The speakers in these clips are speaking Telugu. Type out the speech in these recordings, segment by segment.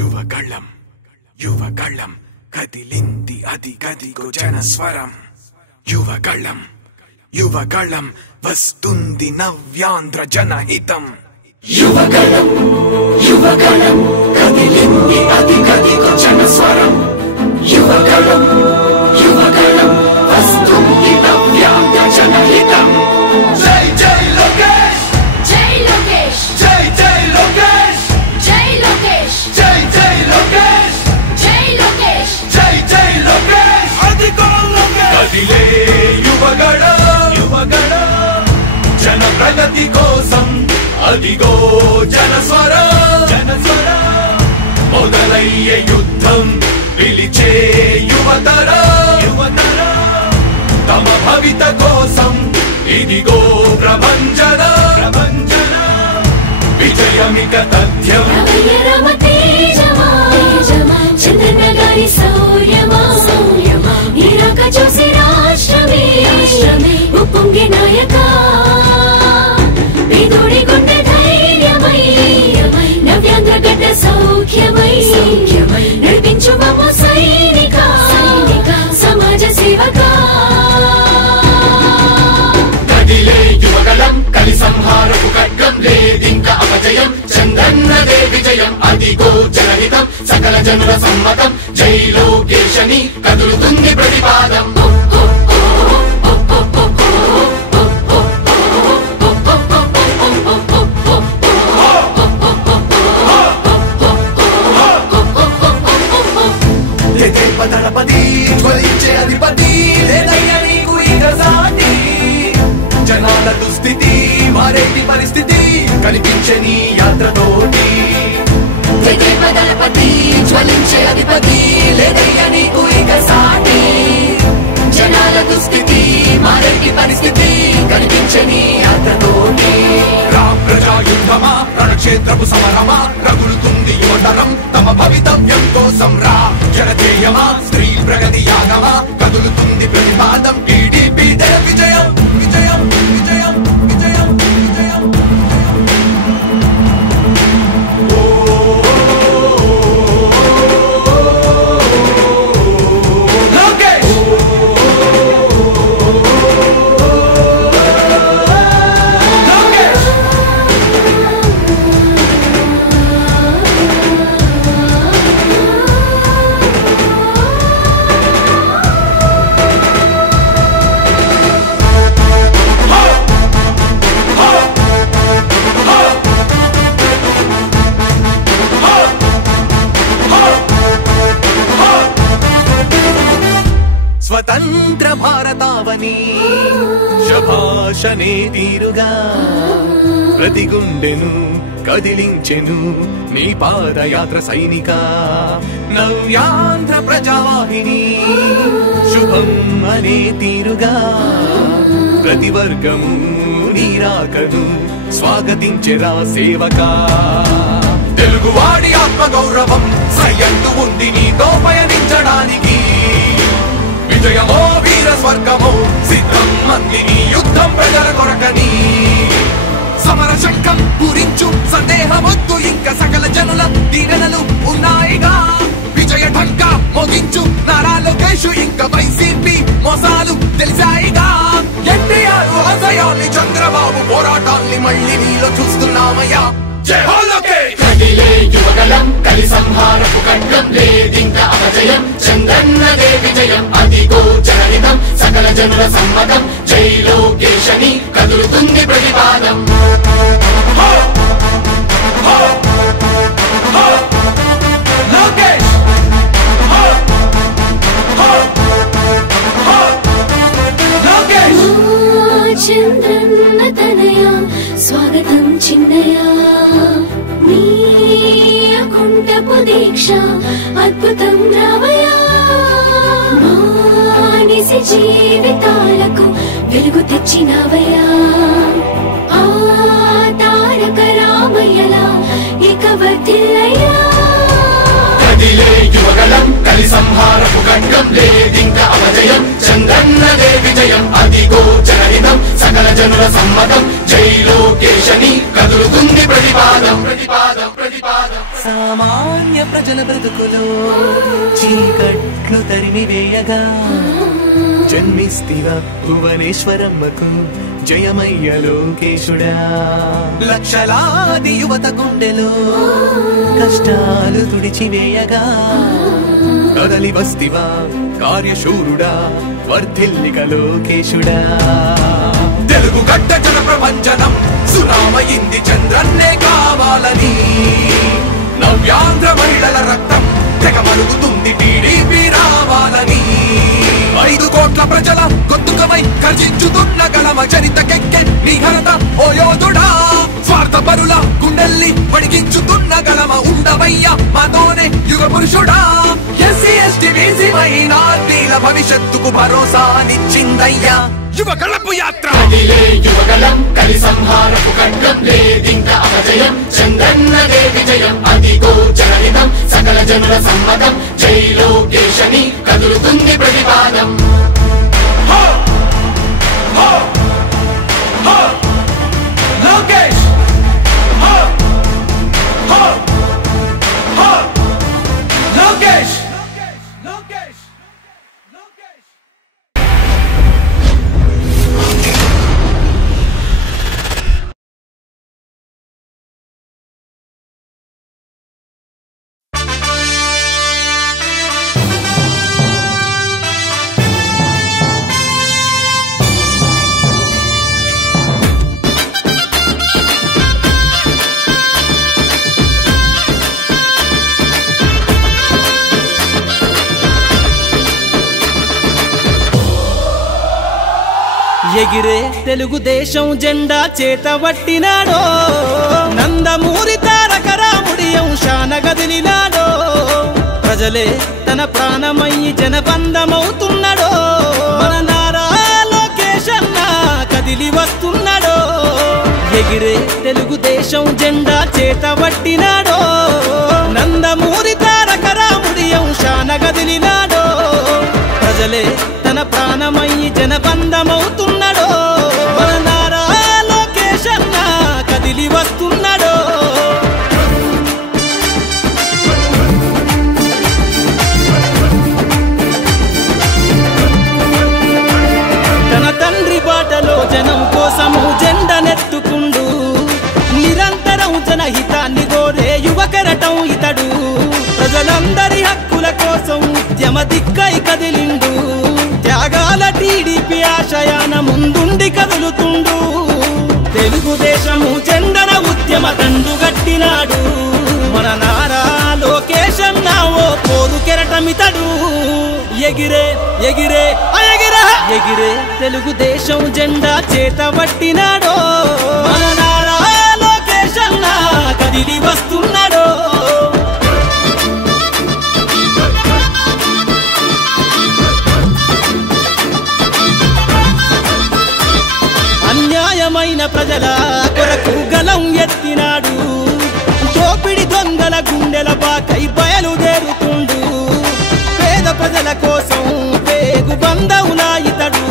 యువగళం యువగళం కదిలింది అది గదిగో జనస్వరం యువగళం యువగళం వస్తుంది నవ్యాంధ్ర జనహితం యువగళం యువగళం కదిలింది అది గదిగో జనస్వరం యువగళం యువగళం వస్తుంది నవ్యాంధ్ర జనహితం జై జై లోకేష్ జై లోకేష్ జై జై లోకేష్ జై లోకేష్ జై జై లోకేష్ జై లోకేష్ జై జై లోకేష్ అదిగో లోకేష్ కదిలే యువగళం యువగళం జన ప్రగతి కోసం అదిగో జనస్వరం జనస్వరం మొదలయ్యే యుద్ధం పిలిచే యువతరం యువతరం తమ భవిత కోసం ఇదిగో ప్రభంజనం ప్రభంజనం విజయమిక తథ్యం రామ తేజమా చంద్రన్న గారి శౌర్యమా నీరాక చూసి రాష్ట్రమే ఉప్పొంగే నాయక పేదోడి గుండె ధైర్యమై నవ్యాంధ్ర గడ్డ సౌఖ్యమై నడిపించు మమ్మ సైనిక సమాజ సేవక కదిలే యువగళం కలి సంహారపు ఖడ్గం లేదింక అపజయం చంద్రన్నదే విజయం అదిగో జనహితం సకల జనుల సమ్మతం జై లోకేశని కదులుతుంది ప్రతిపాదం దళపతి జ్వలించే అధిపతి లేదయ్య నీకు ఇక సాటి జనాల దుస్థితి మారేటి పరిస్థితి కనిపించే నీ యాత్రతోటి దళపతి జ్వలించే అధిపతి లేదయ్య నీకు ఇక సాటి జనాల దుస్థితి మారేటి పరిస్థితి కనిపించే నీ యాత్రతోటి ప్రజాయుద్ధమా రణక్షేత్రపు సమరమా రగులుతుంది యువతరం తమ భవితవ్యం కోసం రా జనధేయమా స్త్రీ ప్రగతి యాగమా కదులుతుంది ప్రతిపాదం టీడీపీ విజయం విజయం విజయం విజయం విజయం స్వతంత్ర భారతావని శభాషనే తీరుగా ప్రతి గుండెను కదిలించెను నీ పాదయాత్ర సైనిక నవ్యాంధ్ర ప్రజావాహిని శుభం అనే తీరుగా ప్రతి వర్గము నీరాకను స్వాగతించెరా సేవకా తెలుగువాడి ఆత్మగౌరవం సయ్యంటూ ఉంది నీతో పయనించడానికి విజయమో వీర స్వర్గమో సిద్ధం మందిని యుద్ధం ప్రజల కొరకని సమర శంఖం పూరించు సందేహమొద్దు ఇంకా సకల జనుల దీవెనలు ఉన్నాయిగా విజయ ఢంకా మోగించు నారా లోకేష్ ఇంకా వైసీపీ మోసాలు తెలిసాయిగా ఎన్టీఆర్ ఆశయాల్ని చంద్రబాబు పోరాటాల్ని మళ్ళీ నీలో చూస్తున్నామయ్యా జై హో లోకేష్ కదిలే యువగళం కలి సంహారపు ఖడ్గం లేదింక అపజయం చంద్రన్నదే విజయం అదిగో జనహితం సకల జనుల సమ్మతం జై లోకేశని కదులుతుంది ప్రతిపాదం లోకేష్ లోకేష్ చంద్రన్న తనయ స్వాగతం చిన్నయ నీ అకుంఠపు దీక్ష అద్భుతం రావయ్యా మానిసి జీవితాలకు వెలుగు తెచ్చినవయ్యా ఆ తారక రామయ్యలా ఇక వర్ధిల్లయ్యా కదిలే యువగళం కలి సంహారపు ఖడ్గం లేదింక అపజయం చంద్రన్నదే విజయం అదిగో జనహితం సకల జనుల సమ్మతం జై లోకేశని కదులుతుంది ప్రతిపాదం ప్రతిపాదం ప్రతిపాదం. సామాన్య ప్రజల బ్రతుకులో చీకట్లు తరిమివేయగా జన్మిస్తివా భువనేశ్వరమ్మకు జయమయ్య లోకేశుడా. లక్షలాది యువత గుండెలో కష్టాలు తుడిచివేయగా కదలి వస్తివా కార్యశూరుడా వర్ధిల్లిక లోకేశుడా. తెలుగు గడ్డ జన ప్రపంచనం సునామయింది చంద్రన్నే కావాలని నవ్యాంధ్ర మహిళల రక్తం తెగమరుగుతుంది టీడీపీ రావాలని 5 కోట్ల ప్రజల గొంతుకమై గర్జించుతున్న గలమ చరితకెక్కె నీ ఘనత ఓ యోధుడా. స్వార్థ పరుల గుండెల్ని వడిగించుతున్న గలమ ఉండవయ్య మాతోనే యుగ పురుషుడా. ఎస్సీ ఎస్టీ బీసీ మైనార్టీల భవిష్యత్తుకు భరోసానిచ్చిందయ్యా యువగళపు యాత్ర. కదిలే యువగలం కలి సంహారపు ఖడ్గం లేదింక అపజయం చంద్రన్నదే విజయం అదిగో జనహితం సకల జనుల సమ్మతం జై లోకేశని కదులుతుంది ప్రతిపాదం. లోకేష్ లోకేష్ లోకేష్ లోకేష్. ఎగిరే తెలుగుదేశం జెండా చేతబట్టినాడో నందమూరి తారక రాముడి అంశాన గదిలినాడో ప్రజలే తన ప్రాణమయ్యి జనబంధమవుతున్నాడో మన నారా లోకేష్ అన్న కదిలి వస్తున్నాడో ఎగిరే తెలుగుదేశం జెండా చేతబట్టినాడో నందమూరి తారక రాముడి అంశాన గదిలినాడో ప్రజలే తన ప్రాణమయ్యి జనబంధమవుతున్నాడో మన నారా లోకేష్ అన్న కదిలి వస్తున్నాడో తన తండ్రి బాటలో జనం కోసము జెండనెత్తుకుండు నిరంతరం జనహితాన్ని కోరే యువకరటం ఇతడు ప్రజలందరి హక్కుల కోసం ఉద్యమ దిక్కై కదిలిండు త్యాగాల టీడీపీ ఆశయాన ముందుండి కదులుతుండు తెలుగుదేశము జెండన ఉద్యమ దండుగట్టినాడు మన నారా లోకేష్ అన్న ఓ పోరు కెరటమితడు ఎగిరే ఎగిరే ఎగిరే ఎగిరే తెలుగుదేశం జెండా చేతబట్టినాడో మన నారా లోకేష్ అన్న కదిలి వస్తున్నాడో అన్యాయమైన ప్రజల కొరకు గలం ఎత్తినాడు దోపిడి దొంగల గుండెల బాకై బయలుదేరుతుండు పేద ప్రజల కోసం పేగు బంధవులా ఇతడు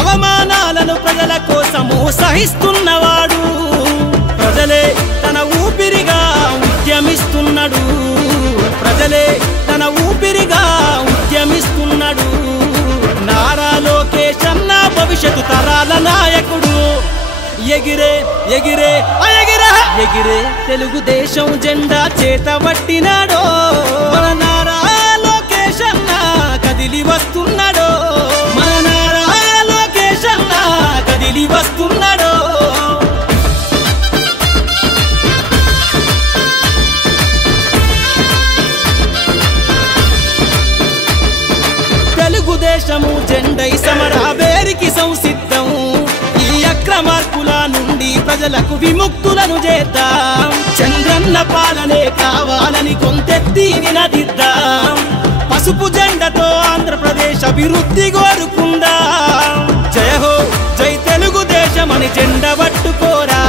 అవమానాలను ప్రజల కోసము సహిస్తున్నవాడు ప్రజలే తన ఊపిరిగా ఉద్యమిస్తున్నాడు ప్రజలే తన ఊపిరిగా ఉద్యమిస్తున్నాడు నారా లోకేష్ అన్న భవిష్యత్తు తరాల నాయకుడు ఎగిరే ఎగిరే ఎగిరే ఎగిరే తెలుగుదేశం జెండా చేతబట్టినాడో మన నారా లోకేష్ అన్న కదిలి వస్తున్నాడో మన నారా లోకేష్ అన్న కదిలి వస్తున్నాడో తెలుగుదేశము జెండై సమరావేరికి సంసిద్ధం ఈ అక్రమార్కుల నుండి ప్రజలకు విముక్తులను చేద్దాం చంద్రన్న పాలనే కావాలని కొంతెత్తి నినదిద్దాం పసుపు జెండతో ఆంధ్రప్రదేశ్ అభివృద్ధి కోరుకుందాం జయ హో జై తెలుగుదేశమని జెండ పట్టుకోరా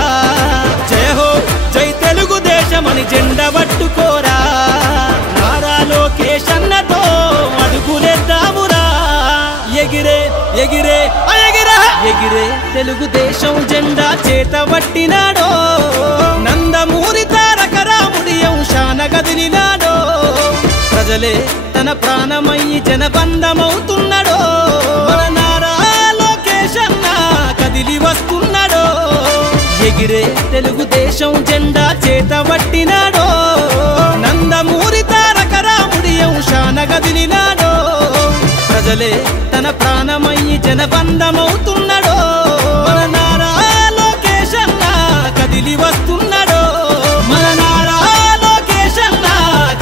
జయ హో జై తెలుగుదేశమని జెండ పట్టుకోరా నారా లోకేష్ అన్నతో అడుగులేద్దామురా ఎగిరే ఎగిరే ఎగిరే ఎగిరే తెలుగుదేశం జెండా చేతబట్టినాడో ప్రజలే తన ప్రాణమయ్యి జనబంధమవుతున్నాడో మన నారా లోకేష్ అన్న కదిలి వస్తున్నాడో ఎగిరే తెలుగుదేశం జెండా చేతబట్టినాడో నందమూరి తారక రాముడి అంశాన కదిలినాడో ప్రజలే తన ప్రాణమయ్యి జనబంధమవుతున్నాడో మన నారా లోకేష్ అన్న కదిలి వస్తున్నాడో మన నారా లోకేష్ అన్న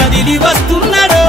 కదిలి వస్తున్నాడో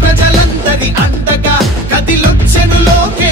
ప్రజలందరి అండగా కదిలొచ్చెను లోకే